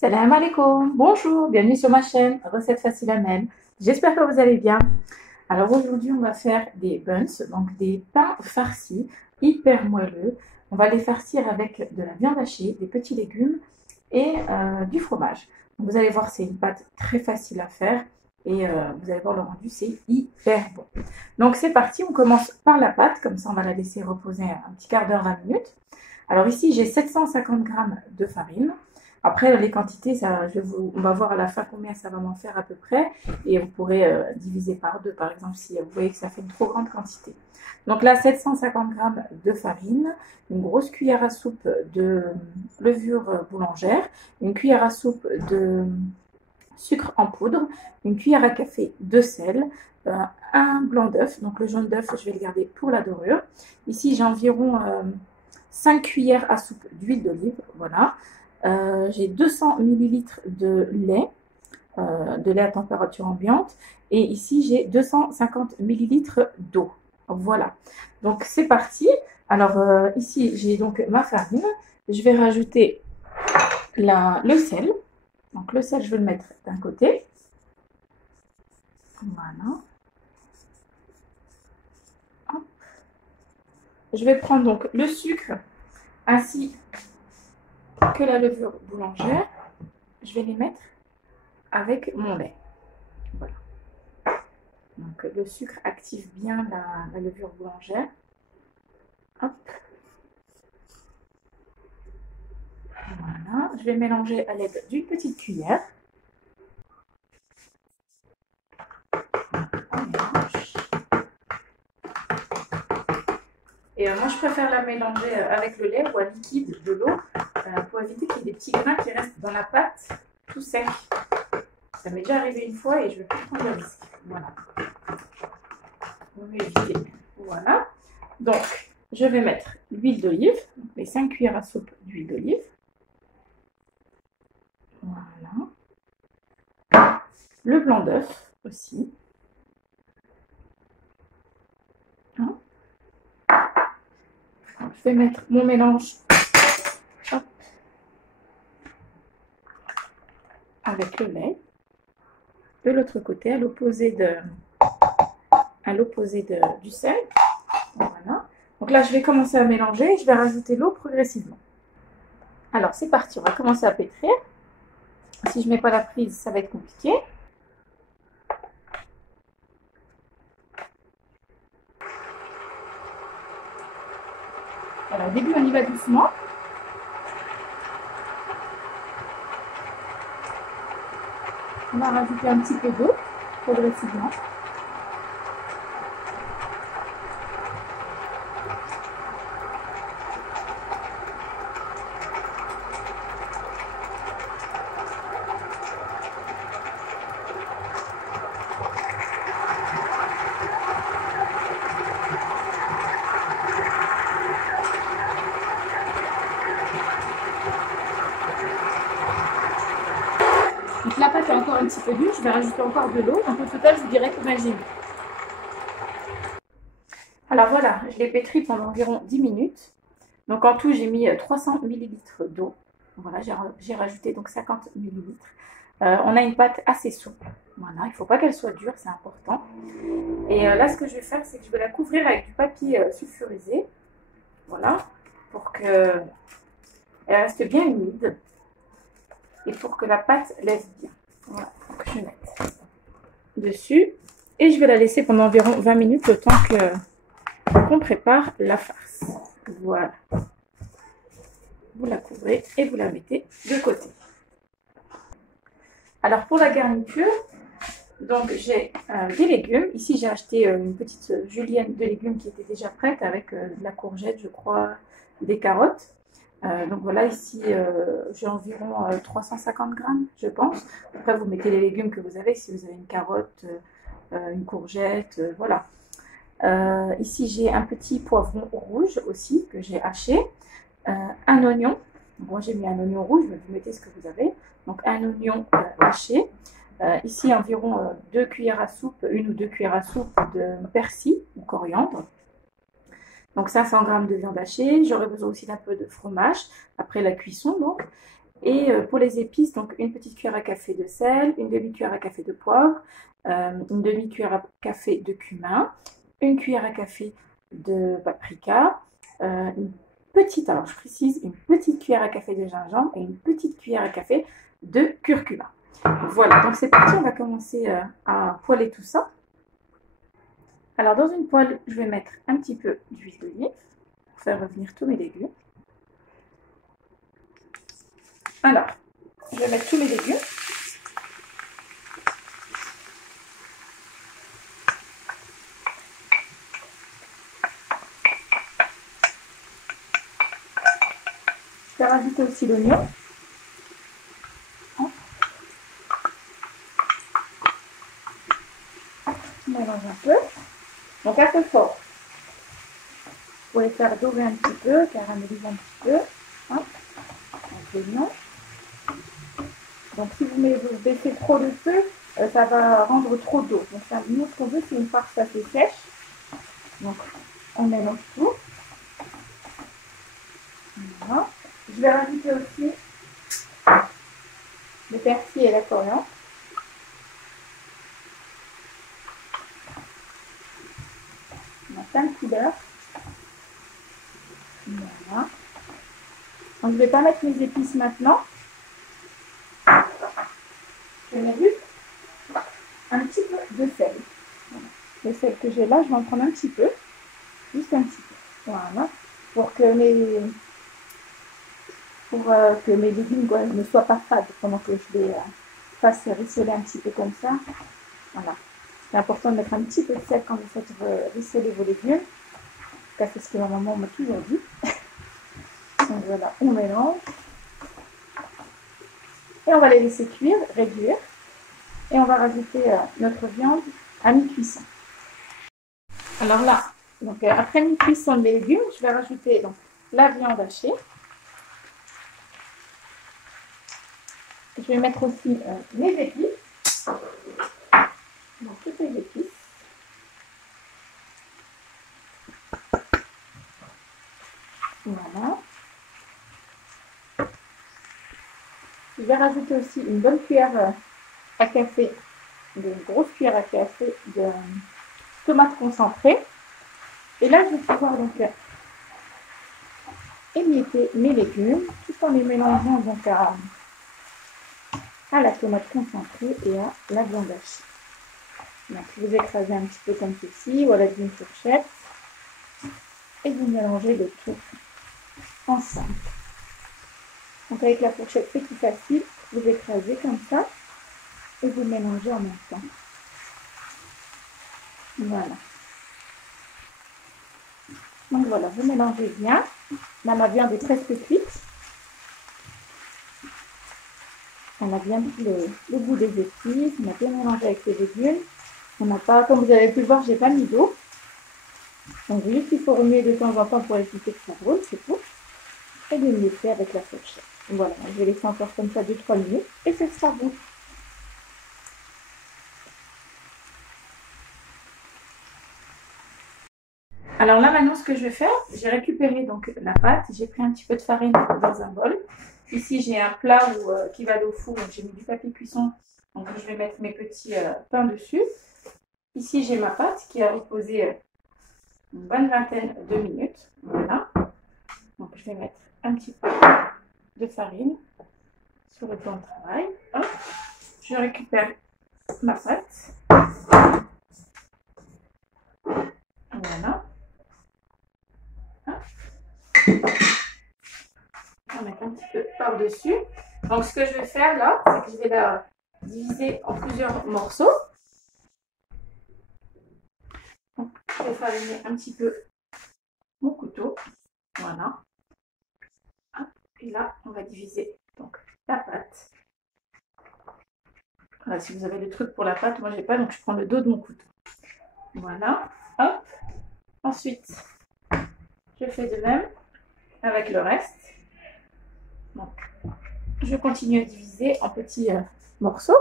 Salam alaikum, bonjour, bienvenue sur ma chaîne Recettes faciles à même. J'espère que vous allez bien. Alors aujourd'hui on va faire des buns, donc des pains farcis hyper moelleux. On va les farcir avec de la viande hachée, des petits légumes et du fromage. Donc, vous allez voir, c'est une pâte très facile à faire et vous allez voir le rendu, c'est hyper bon. Donc c'est parti, on commence par la pâte, comme ça on va la laisser reposer un petit quart d'heure, 20 minutes. Alors ici j'ai 750 g de farine. Après, les quantités, on va voir à la fin combien ça va m'en faire à peu près. Et vous pourrez diviser par deux, par exemple, si vous voyez que ça fait une trop grande quantité. Donc là, 750 g de farine, une grosse cuillère à soupe de levure boulangère, une cuillère à soupe de sucre en poudre, une cuillère à café de sel, un blanc d'œuf. Donc le jaune d'œuf, je vais le garder pour la dorure. Ici, j'ai environ 5 cuillères à soupe d'huile d'olive, voilà. J'ai 200 ml de lait à température ambiante. Et ici, j'ai 250 ml d'eau. Voilà. Donc, c'est parti. Alors, ici, j'ai donc ma farine. Je vais rajouter le sel. Donc, le sel, je vais le mettre d'un côté. Voilà. Hop. Je vais prendre donc le sucre ainsi que la levure boulangère. Je vais les mettre avec mon lait. Voilà. Donc le sucre active bien la levure boulangère. Hop. Voilà. Je vais mélanger à l'aide d'une petite cuillère. Et moi, je préfère la mélanger avec le lait ou à liquide, de l'eau, pour éviter qu'il y ait des petits grains qui restent dans la pâte tout sec. Ça m'est déjà arrivé une fois et je ne veux plus prendre le risque. Voilà. On va éviter. Voilà. Donc, je vais mettre l'huile d'olive, les 5 cuillères à soupe d'huile d'olive. Voilà. Le blanc d'œuf aussi. Hein. Je vais mettre mon mélange avec le lait. De l'autre côté, à l'opposé du sel. Voilà. Donc là, je vais commencer à mélanger et je vais rajouter l'eau progressivement. Alors, c'est parti, on va commencer à pétrir. Si je ne mets pas la prise, ça va être compliqué. Alors, au début, on y va doucement. On va rajouter un petit peu d'eau progressivement. Donc la pâte est encore un petit peu dure, je vais rajouter encore de l'eau. Donc au total, je vous dirai combien j'ai mis. Alors voilà, je l'ai pétri pendant environ 10 minutes. Donc en tout, j'ai mis 300 ml d'eau. Voilà, j'ai rajouté donc 50 ml. On a une pâte assez souple. Voilà, il ne faut pas qu'elle soit dure, c'est important. Et là, ce que je vais faire, c'est que je vais la couvrir avec du papier sulfurisé. Voilà, pour qu'elle reste bien humide. Et pour que la pâte laisse bien. Voilà, donc je vais mettre dessus. Et je vais la laisser pendant environ 20 minutes, le temps qu'on prépare la farce. Voilà. Vous la couvrez et vous la mettez de côté. Alors pour la garniture, donc j'ai des légumes. Ici j'ai acheté une petite julienne de légumes qui était déjà prête avec de la courgette, je crois, des carottes. Donc voilà, ici j'ai environ 350 grammes, je pense. Après, vous mettez les légumes que vous avez, si vous avez une carotte, une courgette, voilà. Ici, j'ai un petit poivron rouge aussi que j'ai haché, un oignon. Moi, j'ai mis un oignon rouge, mais vous mettez ce que vous avez. Donc, un oignon haché. Ici, environ 2 cuillères à soupe, 1 ou 2 cuillères à soupe de persil ou coriandre. Donc 500 g de viande hachée. J'aurai besoin aussi d'un peu de fromage après la cuisson. Donc. Et pour les épices, donc une petite cuillère à café de sel, une demi-cuillère à café de poivre, une demi-cuillère à café de cumin, une cuillère à café de paprika, une petite, alors je précise, une petite cuillère à café de gingembre et une petite cuillère à café de curcuma. Voilà, donc c'est parti, on va commencer à poêler tout ça. Alors dans une poêle, je vais mettre un petit peu d'huile d'olive pour faire revenir tous mes légumes. Alors, je vais mettre tous mes légumes. Je vais rajouter aussi l'oignon. On mélange un peu. Donc un peu fort. Vous pouvez faire dorer un petit peu, caraméliser un petit peu. Hop. Donc l'oignon. Donc si vous baissez trop le feu, ça va rendre trop d'eau. Donc nous, ce qu'on veut, c'est une farce assez sèche. Donc on mélange tout. Voilà. Je vais rajouter aussi le persil et la coriandre. On a plein de couleurs. Voilà. Donc je ne vais pas mettre mes épices maintenant. Je vais mettre juste un petit peu de sel. Voilà. Le sel que j'ai là, je vais en prendre un petit peu. Juste un petit peu. Voilà. Pour que mes légumes ne soient pas fades pendant que je les fasse rissoler un petit peu comme ça. Voilà. C'est important de mettre un petit peu de sel quand vous faites rissoler vos légumes. En tout cas, c'est ce que ma maman m'a toujours dit. Donc voilà, on mélange. Et on va les laisser cuire, réduire. Et on va rajouter notre viande à mi-cuisson. Alors là, donc, après mi-cuisson de légumes, je vais rajouter donc, la viande hachée. Je vais mettre aussi les épices. Donc toutes les épices. Voilà. Je vais rajouter aussi une bonne cuillère à café, une grosse cuillère à café de tomates concentrées. Et là, je vais pouvoir donc émietter mes légumes tout en les mélangeant donc à la tomate concentrée et à la viande hachée. Donc, vous écrasez un petit peu comme ceci ou avec une fourchette et vous mélangez le tout ensemble. Donc, avec la fourchette, c'est plus facile. Vous écrasez comme ça et vous mélangez en même temps. Voilà. Donc voilà, vous mélangez bien. Là, ma viande est presque cuite. On a bien pris le goût des épices, on a bien mélangé avec les légumes. On n'a pas, comme vous avez pu voir, j'ai pas mis d'eau. Donc juste il faut remuer de temps en temps pour éviter que ça brûle, c'est tout. Et de mixer avec la fourchette. Voilà, je vais laisser encore comme ça 2-3 minutes et ce sera bon. Alors là maintenant ce que je vais faire, j'ai récupéré donc la pâte, j'ai pris un petit peu de farine dans un bol. Ici j'ai un plat qui va aller au four, donc j'ai mis du papier cuisson, donc je vais mettre mes petits pains dessus. Ici j'ai ma pâte qui a reposé une bonne vingtaine de minutes. Voilà. Donc je vais mettre un petit peu de farine sur le plan de travail. Hop. Je récupère ma pâte. Voilà. Hop. On va mettre un petit peu par-dessus. Donc ce que je vais faire là, c'est que je vais la diviser en plusieurs morceaux. Donc, je vais fariner un petit peu mon couteau. Voilà. Et là, on va diviser donc la pâte. Voilà, si vous avez des trucs pour la pâte, moi j'ai pas, donc je prends le dos de mon couteau. Voilà. Hop. Ensuite, je fais de même avec le reste. Donc, je continue à diviser en petits morceaux.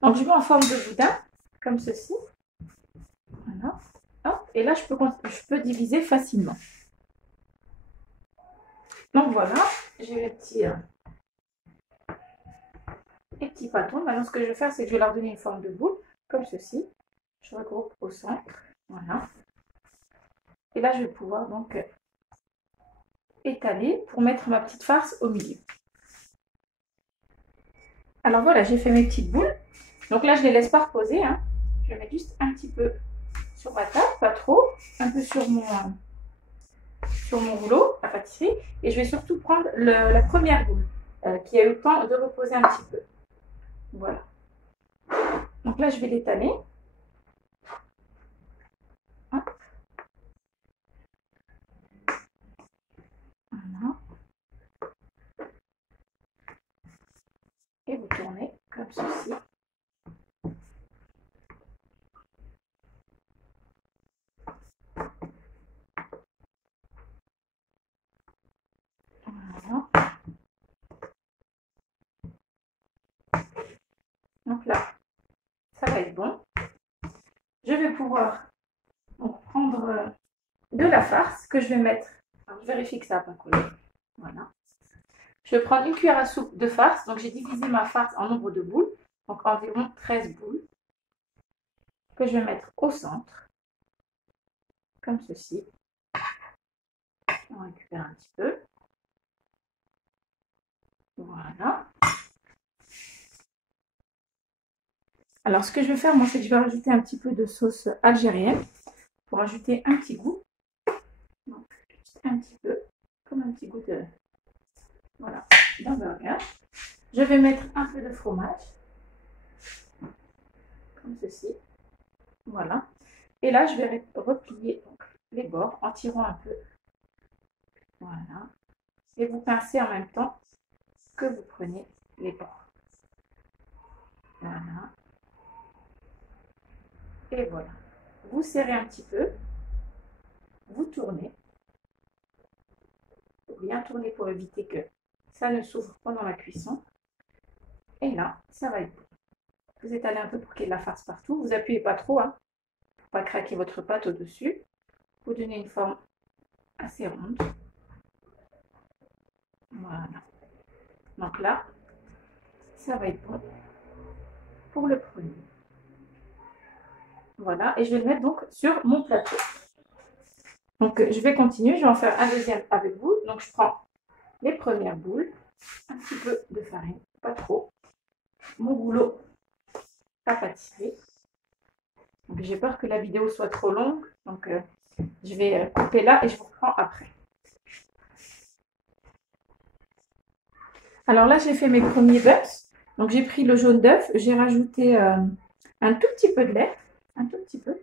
Donc, je mets en forme de boudin, comme ceci. Voilà. Hop. Et là, je peux diviser facilement. Donc voilà, j'ai les petits pâtons. Maintenant, ce que je vais faire, c'est que je vais leur donner une forme de boule, comme ceci. Je regroupe au centre, voilà. Et là, je vais pouvoir donc étaler pour mettre ma petite farce au milieu. Alors voilà, j'ai fait mes petites boules. Donc là, je ne les laisse pas reposer, hein. Je vais mettre juste un petit peu sur ma table, pas trop, un peu sur mon rouleau à pâtisserie. Et je vais surtout prendre la première boule qui a eu le temps de reposer un petit peu. Voilà. Donc là, je vais l'étaler. Voilà. Et vous tournez comme ceci. Voilà. Donc là, ça va être bon. Je vais pouvoir donc prendre de la farce que je vais mettre. Alors, je vérifie que ça n'a pas collé. Voilà. Je vais prendre une cuillère à soupe de farce. Donc, j'ai divisé ma farce en nombre de boules. Donc, environ 13 boules. Que je vais mettre au centre. Comme ceci. On récupère un petit peu. Voilà. Alors, ce que je vais faire, moi, c'est que je vais rajouter un petit peu de sauce algérienne pour ajouter un petit goût. Donc, juste un petit peu, comme un petit goût de, voilà, d'un burger. Je vais mettre un peu de fromage, comme ceci. Voilà. Et là, je vais replier donc, les bords en tirant un peu. Voilà. Et vous pincez en même temps que vous prenez les bords. Voilà. Et voilà. Vous serrez un petit peu. Vous tournez. Il faut bien tourner pour éviter que ça ne s'ouvre pendant la cuisson. Et là, ça va être bon. Vous étalez un peu pour qu'il y ait de la farce partout. Vous appuyez pas trop, hein, pour pas craquer votre pâte au-dessus. Vous donnez une forme assez ronde. Voilà. Donc là, ça va être bon pour le premier. Voilà, et je vais le mettre donc sur mon plateau. Donc je vais continuer, je vais en faire un deuxième avec vous. Donc je prends les premières boules, un petit peu de farine, pas trop, mon rouleau à pâtisserie. Donc j'ai peur que la vidéo soit trop longue, donc je vais couper là et je vous reprends après. Alors là, j'ai fait mes premiers buns. Donc j'ai pris le jaune d'œuf, j'ai rajouté un tout petit peu de lait, un tout petit peu.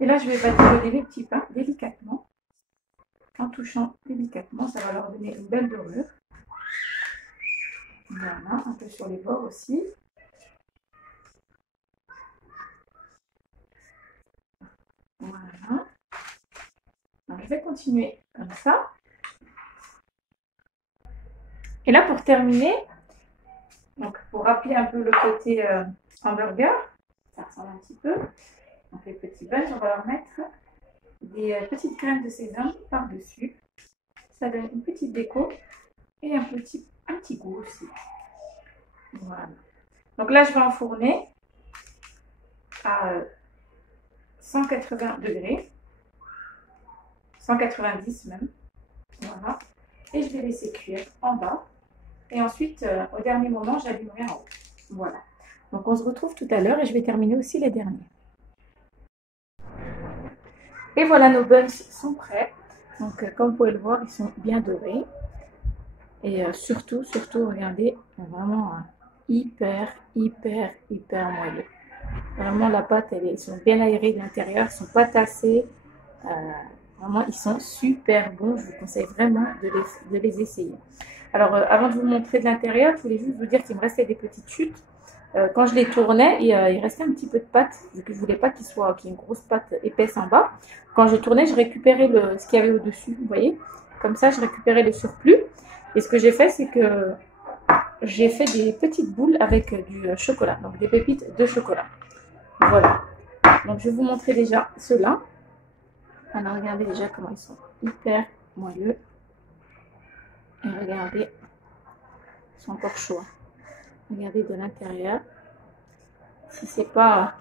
Et là, je vais badigeonner les petits pains délicatement. En touchant délicatement, ça va leur donner une belle dorure. Voilà, un peu sur les bords aussi. Voilà. Donc, je vais continuer comme ça. Et là, pour terminer, donc pour rappeler un peu le côté hamburger, ça ressemble un petit peu. Donc les petits buns, on va leur mettre des petites graines de sésame par-dessus. Ça donne une petite déco et un petit goût aussi. Voilà. Donc là, je vais enfourner à 180 degrés, 190 même. Voilà. Et je vais laisser cuire en bas. Et ensuite, au dernier moment, j'allumerai en haut. Voilà. Donc on se retrouve tout à l'heure et je vais terminer aussi les derniers. Et voilà, nos buns sont prêts. Donc comme vous pouvez le voir, ils sont bien dorés. Et surtout, regardez, vraiment hyper moelleux. Vraiment, la pâte, ils sont bien aérés de l'intérieur, ils ne sont pas tassés. Vraiment, ils sont super bons. Je vous conseille vraiment de les essayer. Alors, avant de vous montrer de l'intérieur, je voulais juste vous dire qu'il me restait des petites chutes. Quand je les tournais, il restait un petit peu de pâte, vu que je ne voulais pas qu'il y ait une grosse pâte épaisse en bas. Quand je tournais, je récupérais ce qu'il y avait au-dessus, vous voyez. Comme ça, je récupérais le surplus. Et ce que j'ai fait, c'est que j'ai fait des petites boules avec du chocolat, donc des pépites de chocolat. Voilà. Donc, je vais vous montrer déjà ceux-là. Alors, regardez déjà comment ils sont hyper moelleux. Et regardez, ils sont encore chauds. Regardez de l'intérieur. Si c'est pas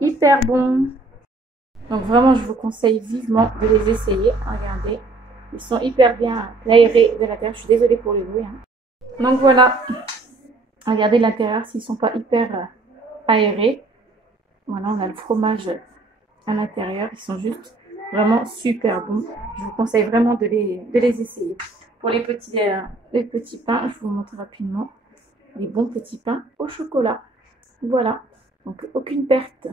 hyper bon. Donc vraiment, je vous conseille vivement de les essayer. Regardez, ils sont hyper bien aérés de l'intérieur. Je suis désolée pour le bruit. Donc voilà, regardez l'intérieur s'ils sont pas hyper aérés. Voilà, on a le fromage à l'intérieur. Ils sont juste vraiment super bons. Je vous conseille vraiment de les essayer. Pour les petits pains, je vous montre rapidement les bons petits pains au chocolat. Voilà, donc aucune perte.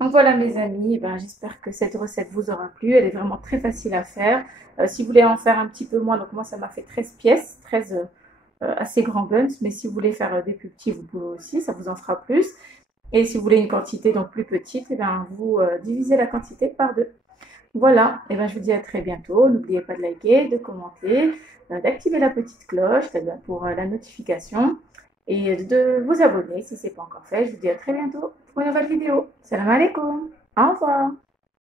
Donc voilà mes amis, j'espère que cette recette vous aura plu. Elle est vraiment très facile à faire. Si vous voulez en faire un petit peu moins, donc moi ça m'a fait 13 pièces, 13 assez grands buns. Mais si vous voulez faire des plus petits, vous pouvez aussi, ça vous en fera plus. Et si vous voulez une quantité donc plus petite, vous divisez la quantité par 2. Voilà, je vous dis à très bientôt. N'oubliez pas de liker, de commenter, d'activer la petite cloche pour la notification et de vous abonner si ce n'est pas encore fait. Je vous dis à très bientôt pour une nouvelle vidéo. Salam alaikum. Au revoir.